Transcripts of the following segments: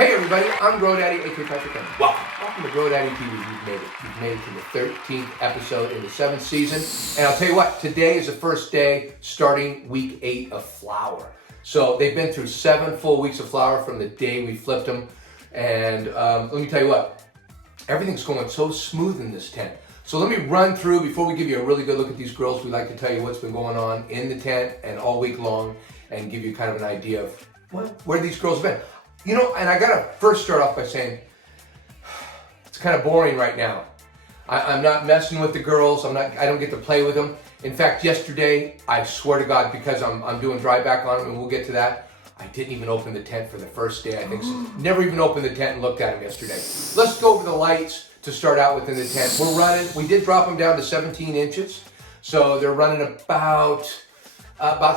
Hey everybody, I'm Grow Daddy, aka Patrick. Welcome to Grow Daddy TV. You've made it. You've made it to the 13th episode in the 7th season. And I'll tell you what, today is the first day starting week 8 of flower. So they've been through 7 full weeks of flower from the day we flipped them. And let me tell you what, everything's going so smooth in this tent. So let me run through, before we give you a really good look at these girls, we like to tell you what's been going on in the tent and all week long and give you kind of an idea of where these girls have been. You know, and I gotta first start off by saying, it's kind of boring right now. I'm not messing with the girls, I don't get to play with them. In fact, yesterday, I swear to God, because I'm doing dry back on them, and we'll get to that, I didn't even open the tent for the first day, I think. Never even opened the tent and looked at them yesterday. Let's go over the lights to start out with in the tent. We're running, we did drop them down to 17 inches. So they're running about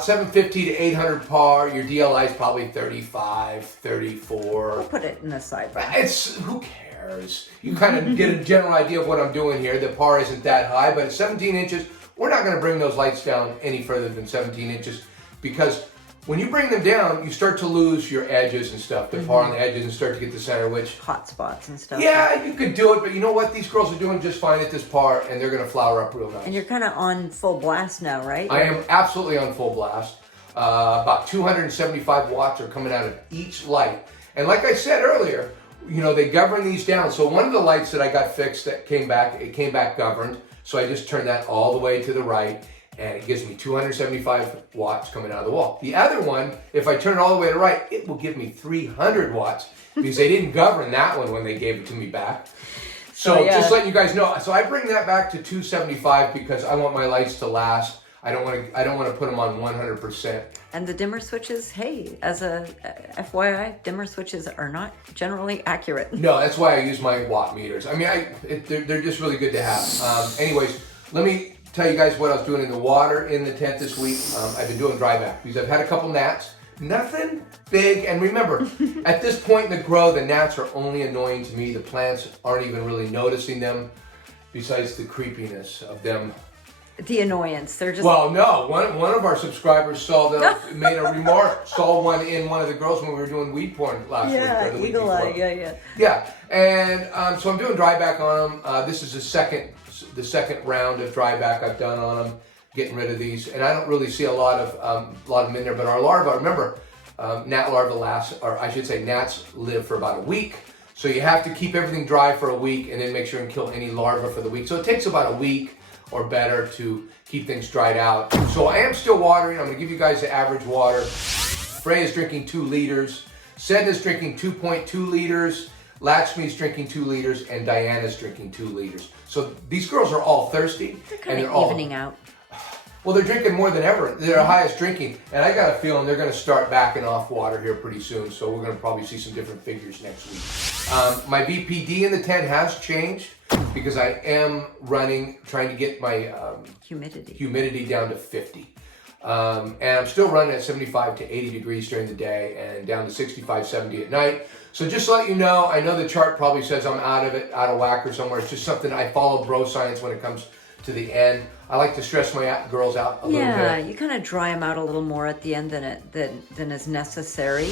750 to 800 par. Your DLI is probably 35, 34. We'll put it in the sidebar. Who cares? You kind of get a general idea of what I'm doing here. The par isn't that high, but at 17 inches, we're not going to bring those lights down any further than 17 inches because when you bring them down, you start to lose your edges and stuff, the par on the edges, and start to get the center, which... hot spots and stuff. Yeah, you could do it, but you know what? These girls are doing just fine at this par, and they're going to flower up real nice. And you're kind of on full blast now, right? I am absolutely on full blast. About 275 watts are coming out of each light. And like I said earlier, you know, they govern these down. So one of the lights that I got fixed that came back governed. So I just turned that all the way to the right. And it gives me 275 watts coming out of the wall. The other one, if I turn it all the way to the right, it will give me 300 watts because they didn't govern that one when they gave it to me back. So just letting you guys know. So I bring that back to 275 because I want my lights to last. I don't want to put them on 100%. And the dimmer switches, hey, as a FYI, dimmer switches are not generally accurate. No, that's why I use my watt meters. I mean, they're just really good to have. Anyways, let me tell you guys what I was doing in the water in the tent this week. I've been doing dry back because I've had a couple gnats. Nothing big. And remember, at this point in the grow, the gnats are only annoying to me. The plants aren't even really noticing them besides the creepiness of them. The annoyance. They're just... Well, no. One of our subscribers saw made a remark, saw one in one of the girls when we were doing weed porn last week. Or the week eagle before. eye, Yeah, and so I'm doing dry back on them. This is the second round of dry back I've done on them, getting rid of these. And I don't really see a lot of them in there, but our larvae, remember, gnat larvae gnats live for about a week. So you have to keep everything dry for a week and then make sure and kill any larvae for the week. So it takes about a week or better to keep things dried out. So I am still watering. I'm gonna give you guys the average water. Freyja's drinking 2 liters. Sedna's drinking 2.2 liters. Lakshmi's drinking 2 liters, and Diana's drinking 2 liters. So these girls are all thirsty. They're kind of evening out. Well, they're drinking more than ever. They're highest drinking. And I got a feeling they're going to start backing off water here pretty soon. So we're going to probably see some different figures next week. My BPD in the tent has changed because I am trying to get my humidity down to 50. And I'm still running at 75 to 80 degrees during the day and down to 65, 70 at night. So just to let you know, I know the chart probably says I'm out of whack or somewhere. It's just something I follow bro science when it comes to the end. I like to stress my girls out a little bit. Yeah, you kind of dry them out a little more at the end than is necessary.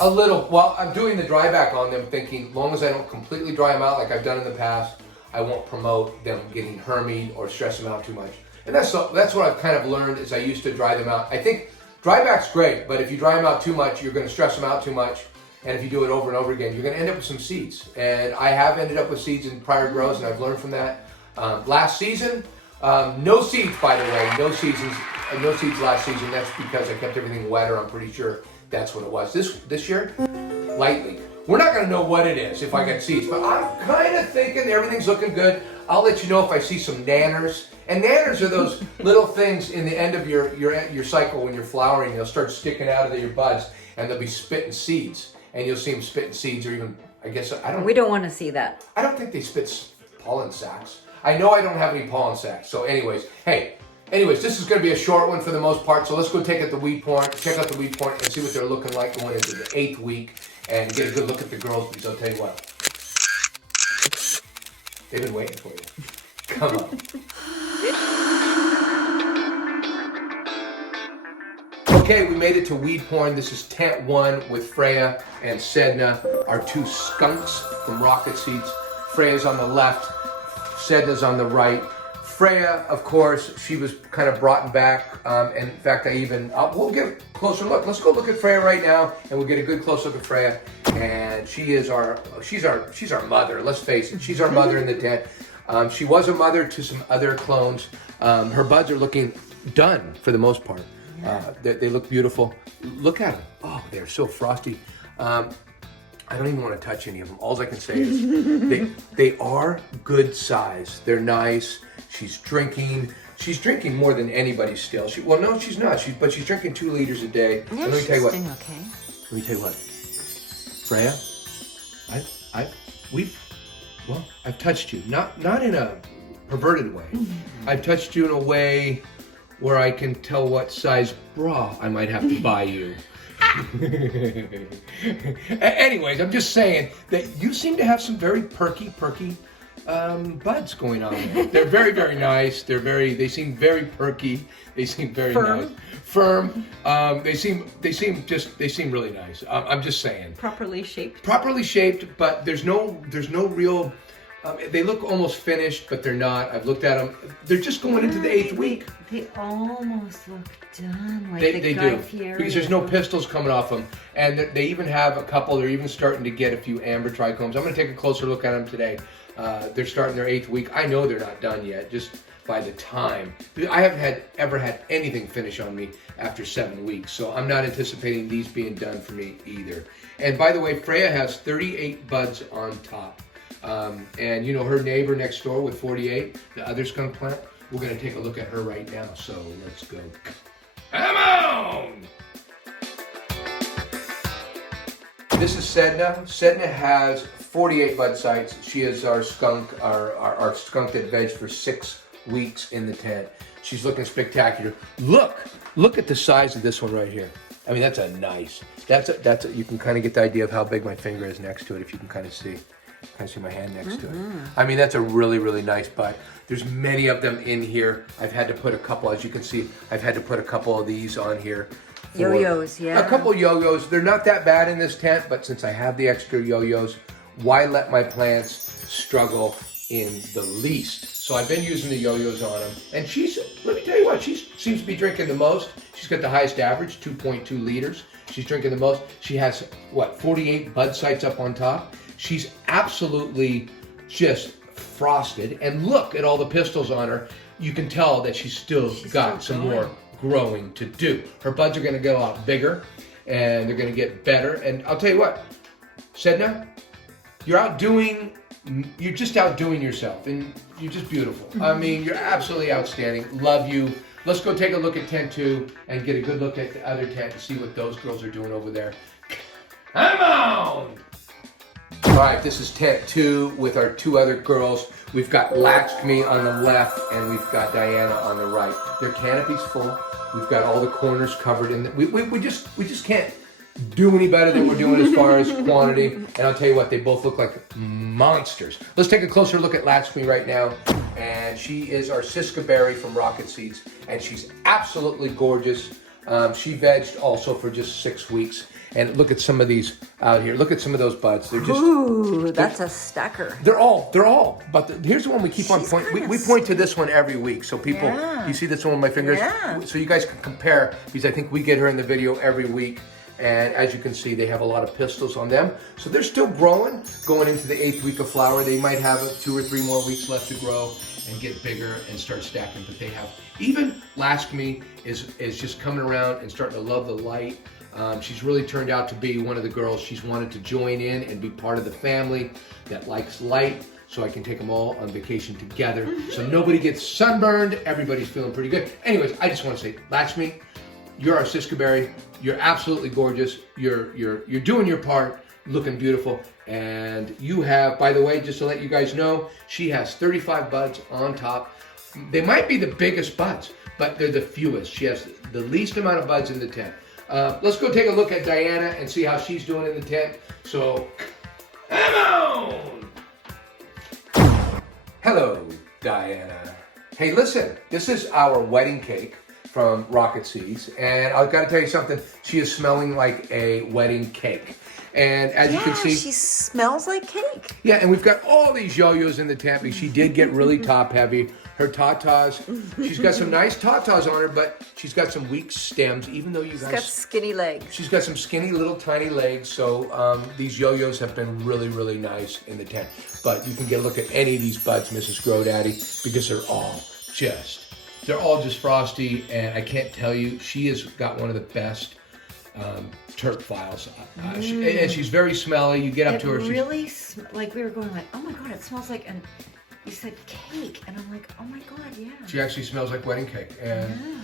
A little. Well, I'm doing the dry back on them thinking, long as I don't completely dry them out like I've done in the past, I won't promote them getting hermied or stress them out too much. And that's what I've kind of learned is I used to dry them out. I think dry back's great, but if you dry them out too much, you're going to stress them out too much. And if you do it over and over again, you're going to end up with some seeds. And I have ended up with seeds in prior grows, and I've learned from that. Last season, no seeds, by the way. No seeds last season. That's because I kept everything wetter. I'm pretty sure that's what it was. This year, lightly. We're not going to know what it is if I get seeds, but I'm kind of thinking everything's looking good. I'll let you know if I see some nanners. And nanners are those little things in the end of your cycle when you're flowering. They'll start sticking out of your buds, and they'll be spitting seeds. And you'll see them spitting seeds, or even, I guess, We don't want to see that. I don't think they spit pollen sacs. I know I don't have any pollen sacs. So anyways, this is going to be a short one for the most part. So let's go check out the weed porn and see what they're looking like going into the 8th week and get a good look at the girls, because I'll tell you what, they've been waiting for you. Come on. Okay, we made it to weed porn. This is tent 1 with Freyja and Sedna, our 2 skunks from Rocket Seeds. Freyja's on the left, Sedna's on the right. Freyja, of course, she was kind of brought back. And in fact, we'll get a closer look. Let's go look at Freyja right now, and we'll get a good close look at Freyja. And she's our mother. Let's face it, she's our mother in the tent. She was a mother to some other clones. Her buds are looking done for the most part. They look beautiful. Look at them. Oh, they're so frosty. I don't even want to touch any of them. All I can say is they are good size. They're nice. She's drinking more than anybody still. Well, no, she's not. But she's drinking 2 liters a day. Yeah, let me tell you what. Okay. Let me tell you what. Freyja, I've touched you. Not in a perverted way. I've touched you in a way where I can tell what size bra I might have to buy you. Anyways, I'm just saying that you seem to have some very perky buds going on there. They're very, very nice. They seem very perky. They seem very nice. Firm. They seem really nice. I'm just saying. Properly shaped, but there's no real. They look almost finished, but they're not. I've looked at them. They're just going into the 8th week. They almost look done. Like they do, because there's no pistils coming off them, and they even have a couple. They're even starting to get a few amber trichomes. I'm going to take a closer look at them today. They're starting their 8th week. I know they're not done yet. Just by the time, I haven't ever had anything finish on me after 7 weeks, so I'm not anticipating these being done for me either. And by the way, Freyja has 38 buds on top. And you know, her neighbor next door with 48, the other skunk plant, we're going to take a look at her right now. So let's go. Come on! This is Sedna. Sedna has 48 bud sites. She is our skunk, our skunk that vegged for 6 weeks in the tent. She's looking spectacular. Look at the size of this one right here. I mean, that's a nice. You can kind of get the idea of how big my finger is next to it, if you can kind of see. I see my hand next to it. I mean, that's a really, really nice bud. There's many of them in here. I've had to put a couple, as you can see, I've had to put a couple of these on here. Yo-yos, yeah. A couple yo-yos. They're not that bad in this tent, but since I have the extra yo-yos, why let my plants struggle in the least? So I've been using the yo-yos on them. And let me tell you what, she seems to be drinking the most. She's got the highest average, 2.2 liters. She's drinking the most. She has, 48 bud sites up on top. She's absolutely just frosted. And look at all the pistils on her. You can tell that she's got some more growing to do. Her buds are going to get a lot bigger, and they're going to get better. And I'll tell you what, Sedna, you're just outdoing yourself, and you're just beautiful. I mean, you're absolutely outstanding. Love you. Let's go take a look at tent 2 and get a good look at the other tent and see what those girls are doing over there. Come on! All right, this is tent 2 with our 2 other girls. We've got Lakshmi on the left, and we've got Diana on the right. Their canopy's full. We've got all the corners covered in. We just can't do any better than we're doing as far as quantity. And I'll tell you what, they both look like monsters. Let's take a closer look at Lakshmi right now. And she is our Shiskaberry from Rocket Seeds, and she's absolutely gorgeous. She vegged also for just 6 weeks. And look at some of these out here. Look at some of those buds. They're just. Ooh, that's a stacker. They're all. But here's the one we keep on pointing. We point to this one every week. So people, you see this one with my fingers? Yeah. So you guys can compare, because I think we get her in the video every week. And as you can see, they have a lot of pistils on them. So they're still growing, going into the 8th week of flower. They might have 2 or 3 more weeks left to grow and get bigger and start stacking. But they have, even Lakshmi is just coming around and starting to love the light. She's really turned out to be one of the girls. She's wanted to join in and be part of the family that likes light, so I can take them all on vacation together. So nobody gets sunburned. Everybody's feeling pretty good. Anyways, I just want to say, Lakshmi, you're our Shiskaberry. You're absolutely gorgeous. You're doing your part, looking beautiful. And you have, by the way, just to let you guys know, she has 35 buds on top. They might be the biggest buds, but they're the fewest. She has the least amount of buds in the tent. Let's go take a look at Diana and see how she's doing in the tent. So, come on! Hello, Diana. Hey, listen, this is our wedding cake from Rocket Seeds. And I've got to tell you something, she is smelling like a wedding cake. And as you can see, she smells like cake. yeah, and we've got all these yo-yos in the tent because she did get really top heavy. Her tatas, she's got some nice tatas on her, but she's got some weak stems, even though she's got skinny legs. She's got some skinny little tiny legs, so these yo-yos have been really, really nice in the tent. But you can get a look at any of these buds, Mrs. GrowDaddy, because they're all just frosty, and I can't tell you, she has got one of the best terp files. And she's very smelly. You get up to her. It really, like we were going like, oh my God, it smells like, and you said cake. And I'm like, oh my God, yeah. She actually smells like wedding cake. And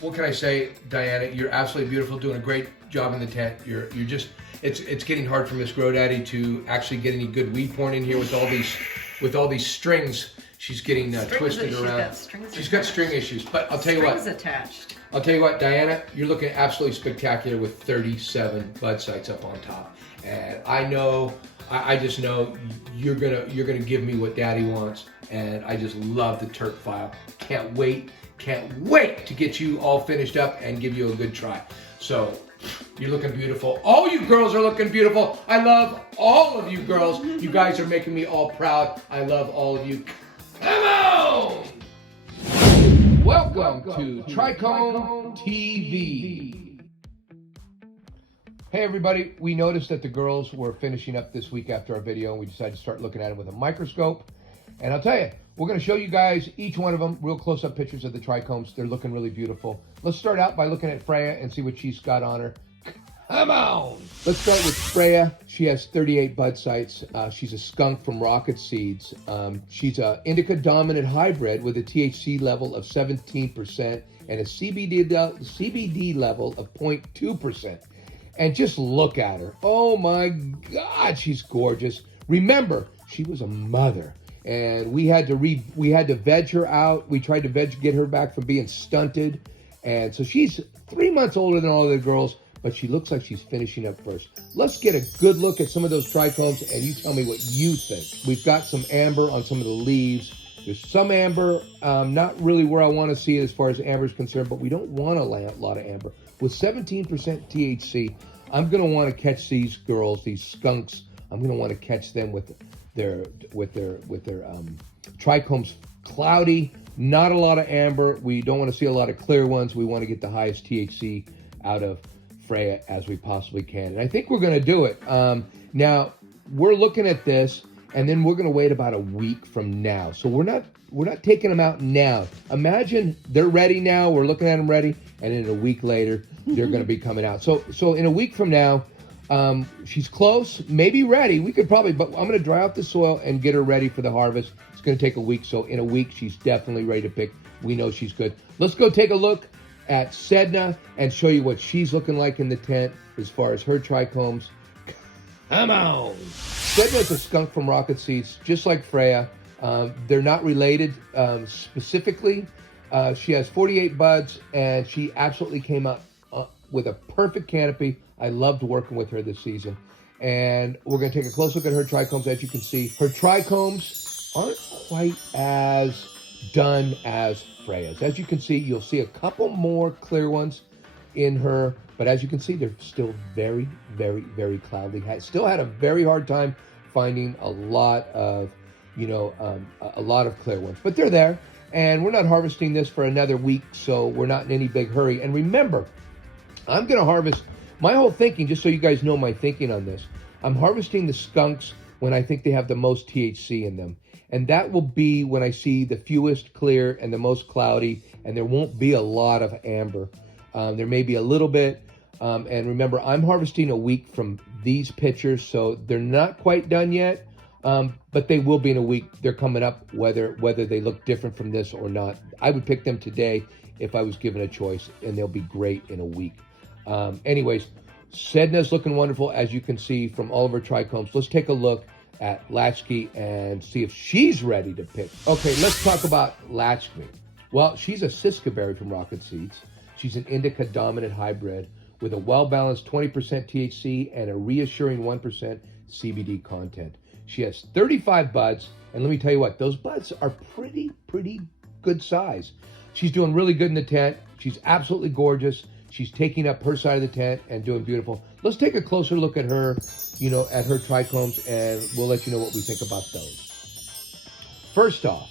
what can I say, Diana? You're absolutely beautiful, doing a great job in the tent. You're just, it's getting hard for Miss GrowDaddy to actually get any good weed porn in here with all these strings. She's getting twisted around. She's got string issues, but I'll tell you what. Strings attached. I'll tell you what, Diana, you're looking absolutely spectacular with 37 bud sites up on top. And I just know you're gonna give me what Daddy wants. And I just love the terp file. Can't wait to get you all finished up and give you a good try. So you're looking beautiful. All you girls are looking beautiful. I love all of you girls. You guys are making me all proud. I love all of you. Come on! Welcome to Trichome TV. Hey everybody, we noticed that the girls were finishing up this week after our video, and we decided to start looking at them with a microscope. And I'll tell you, we're going to show you guys, each one of them, real close-up pictures of the trichomes. They're looking really beautiful. Let's start out by looking at Freyja and see what she's got on her. Come on! Let's start with Freyja. She has 38 bud sites. She's a skunk from Rocket Seeds. She's an indica dominant hybrid with a THC level of 17% and a CBD level of 0.2%. And just look at her. Oh my God, she's gorgeous. Remember, she was a mother, and we had to veg her out. We tried to get her back from being stunted, and so she's 3 months older than all the girls. But she looks like she's finishing up first. Let's get a good look at some of those trichomes, and you tell me what you think. We've got some amber on some of the leaves. There's some amber, not really where I want to see it as far as amber is concerned, but we don't want a lot of amber. With 17% THC, I'm going to want to catch these girls, these skunks. I'm going to want to catch them with their trichomes cloudy, not a lot of amber. We don't want to see a lot of clear ones. We want to get the highest THC out of Freyja as we possibly can, and I think we're going to do it. Now we're looking at this, and then we're going to wait about a week from now. So we're not taking them out now. Imagine they're ready now. We're looking at them ready, and then a week later they're going to be coming out. So in a week from now, she's close, maybe ready. We could probably, but I'm going to dry out the soil and get her ready for the harvest. It's going to take a week. So in a week, she's definitely ready to pick. We know she's good. Let's go take a look at Sedna and show you what she's looking like in the tent as far as her trichomes. Come on! Sedna is a skunk from Rocket Seeds, just like Freyja. They're not related specifically. She has 48 buds, and she absolutely came out with a perfect canopy. I loved working with her this season. And we're going to take a close look at her trichomes. As you can see, her trichomes aren't quite as done as Freyja's. As you can see, you'll see a couple more clear ones in her, but as you can see, they're still very, very, very cloudy. Still had a very hard time finding a lot of, a lot of clear ones, but they're there. And we're not harvesting this for another week, so we're not in any big hurry. And remember, I'm going to harvest, my whole thinking, just so you guys know my thinking on this, I'm harvesting the skunks when I think they have the most THC in them. And that will be when I see the fewest clear and the most cloudy, and there won't be a lot of amber. There may be a little bit. And remember, I'm harvesting a week from these pictures, so they're not quite done yet, but they will be in a week. They're coming up, whether they look different from this or not. I would pick them today if I was given a choice, and they'll be great in a week. Anyways, Sedna's looking wonderful, as you can see from all of her trichomes. Let's take a look at Lakshmi and see if she's ready to pick. Okay, let's talk about Lakshmi. Well, she's a Shiskaberry from Rocket Seeds. She's an indica dominant hybrid with a well-balanced 20% THC and a reassuring 1% CBD content. She has 35 buds, and let me tell you what, those buds are pretty good size. She's doing really good in the tent. She's absolutely gorgeous. She's taking up her side of the tent and doing beautiful. Let's take a closer look at her, at her trichomes, and we'll let you know what we think about those. First off,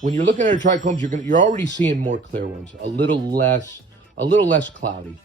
when you're looking at her trichomes, you're already seeing more clear ones, a little less cloudy.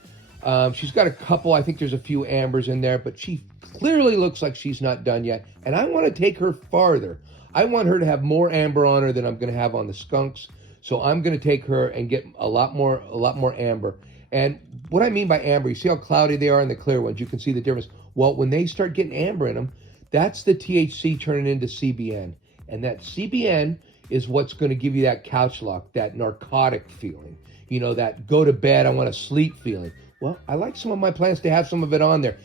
She's got a couple. I think there's a few ambers in there, but she clearly looks like she's not done yet. And I want to take her farther. I want her to have more amber on her than I'm going to have on the skunks. So I'm going to take her and get a lot more amber. And what I mean by amber, you see how cloudy they are in the clear ones. You can see the difference. Well, when they start getting amber in them, that's the THC turning into CBN. And that CBN is what's going to give you that couch lock, that narcotic feeling. That go to bed, I want to sleep feeling. Well, I like some of my plants to have some of it on there.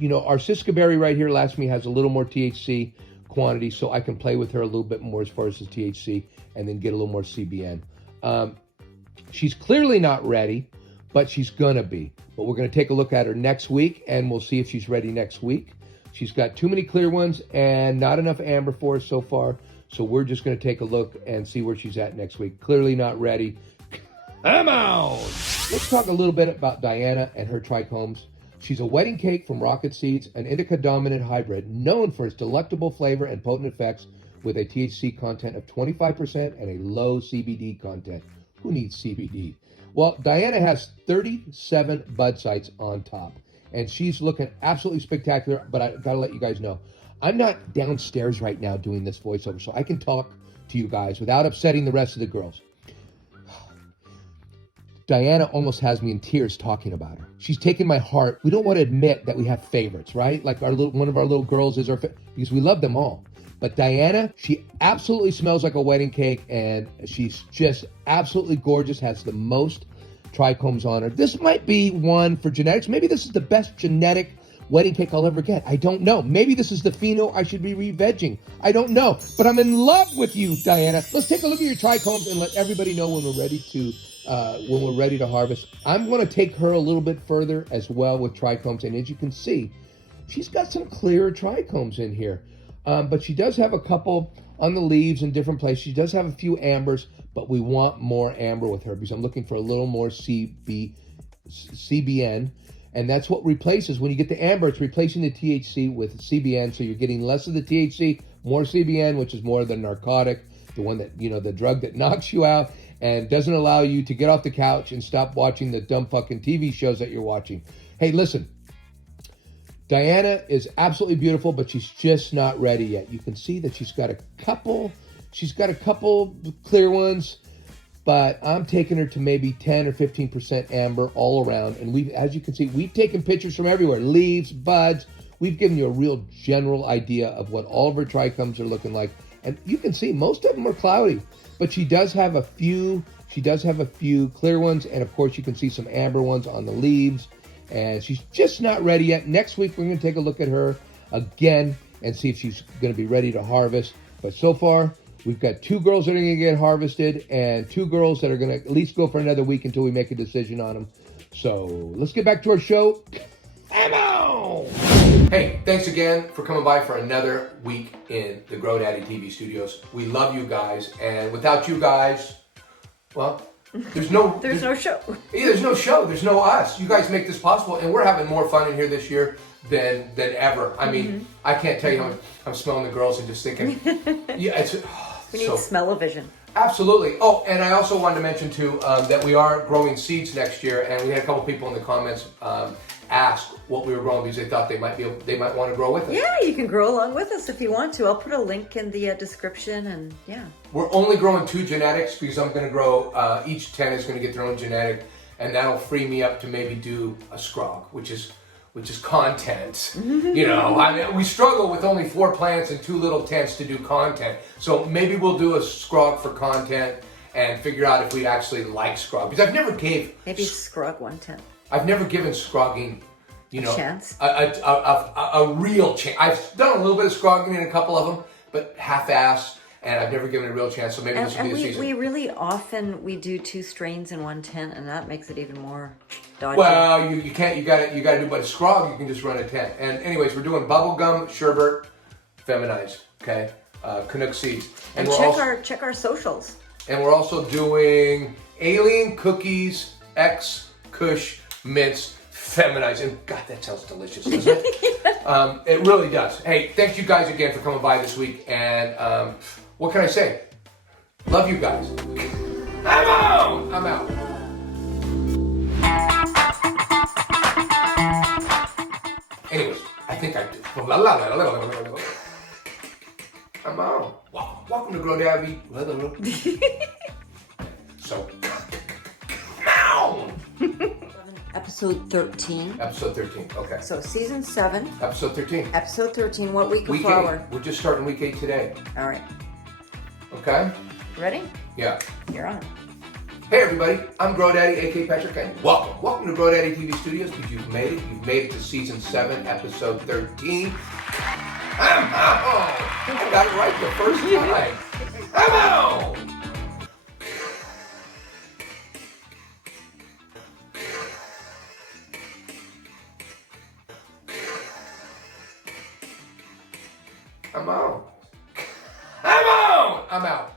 Our Shiskaberry right here, Lakshmi, has a little more THC quantity, so I can play with her a little bit more as far as the THC and then get a little more CBN. She's clearly not ready, but she's gonna be. But we're gonna take a look at her next week, and we'll see if she's ready next week. She's got too many clear ones and not enough amber for us so far, so we're just gonna take a look and see where she's at next week. Clearly not ready. I'm out. Let's talk a little bit about Diana and her trichomes. She's a wedding cake from Rocket Seeds, an indica-dominant hybrid known for its delectable flavor and potent effects with a THC content of 25% and a low CBD content. Who needs CBD? Well, Diana has 37 bud sites on top, and she's looking absolutely spectacular, but I gotta let you guys know, I'm not downstairs right now doing this voiceover, so I can talk to you guys without upsetting the rest of the girls. Diana almost has me in tears talking about her. She's taken my heart. We don't want to admit that we have favorites, right? Like one of our little girls is our because we love them all. But Diana, she absolutely smells like a wedding cake, and she's just absolutely gorgeous, has the most trichomes on her. This might be one for genetics. Maybe this is the best genetic wedding cake I'll ever get. I don't know. Maybe this is the pheno I should be re-vegging. I don't know. But I'm in love with you, Diana. Let's take a look at your trichomes and let everybody know when we're ready to harvest. I'm going to take her a little bit further as well with trichomes, and as you can see, she's got some clearer trichomes in here. But she does have a couple on the leaves in different places. She does have a few ambers, but we want more amber with her because I'm looking for a little more CBN, and that's what replaces, when you get the amber, it's replacing the THC with CBN, so you're getting less of the THC, more CBN, which is more of the narcotic, the one that, the drug that knocks you out and doesn't allow you to get off the couch and stop watching the dumb fucking TV shows that you're watching. Hey, listen, Diana is absolutely beautiful, but she's just not ready yet. You can see that she's got a couple clear ones, but I'm taking her to maybe 10 or 15% amber all around. And as you can see, we've taken pictures from everywhere, leaves, buds. We've given you a real general idea of what all of her trichomes are looking like. And you can see most of them are cloudy, but she does have a few clear ones. And of course you can see some amber ones on the leaves, and she's just not ready yet. Next week, we're going to take a look at her again and see if she's going to be ready to harvest. But so far, we've got 2 girls that are going to get harvested and 2 girls that are going to at least go for another week until we make a decision on them. So let's get back to our show. Ammo! Hey, thanks again for coming by for another week in the Grow Daddy TV studios. We love you guys, and without you guys, well, there's no show. Yeah, there's no show. There's no us. You guys make this possible, and we're having more fun in here this year than ever. I mean, I can't tell you how much I'm smelling the girls and just thinking, yeah, it's we need smell-o-vision. Absolutely. Oh, and I also wanted to mention too that we are growing seeds next year, and we had a couple people in the comments ask what we were growing because they thought they might want to grow with us. Yeah, you can grow along with us if you want to. I'll put a link in the description, and yeah. We're only growing 2 genetics because I'm going to grow, each 10 is going to get their own genetic, and that'll free me up to maybe do a scrog, which is content. I mean, we struggle with only 4 plants and 2 little tents to do content. So maybe we'll do a scrog for content and figure out if we actually like scrog. Because I've never scrog 110. I've never given scrogging, a chance. A real chance. I've done a little bit of scrogging in a couple of them, but half-assed, and I've never given it a real chance. So maybe this will be the season. We really often do 2 strains in 1 tent, and that makes it even more dodgy. Well, you can't. You got to do. But a scrog, you can just run a tent. And anyways, we're doing Bubblegum Sherbert, feminized. Okay, Canuck seeds. And check our socials. And we're also doing Alien Cookies X Kush minced feminized. And God, that sounds delicious, doesn't it? It really does. Hey, thank you guys again for coming by this week. And what can I say? Love you guys. I'm out. I'm out. Anyways, I think I did. I'm out. Welcome to Grow Daddy. So, Episode 13. episode 13. Okay. So season 7. Episode 13. Episode 13. What week of Week flower? 8. We're just starting week 8 today. All right. Okay? Ready? Yeah. You're on. Hey everybody, I'm Grow Daddy, aka Patrick, and welcome to Grow Daddy TV Studios, because you've made it. You've made it to season 7, episode 13. I'm out. I got it right the first time. I'm out. I'm out. I'm out. I'm out.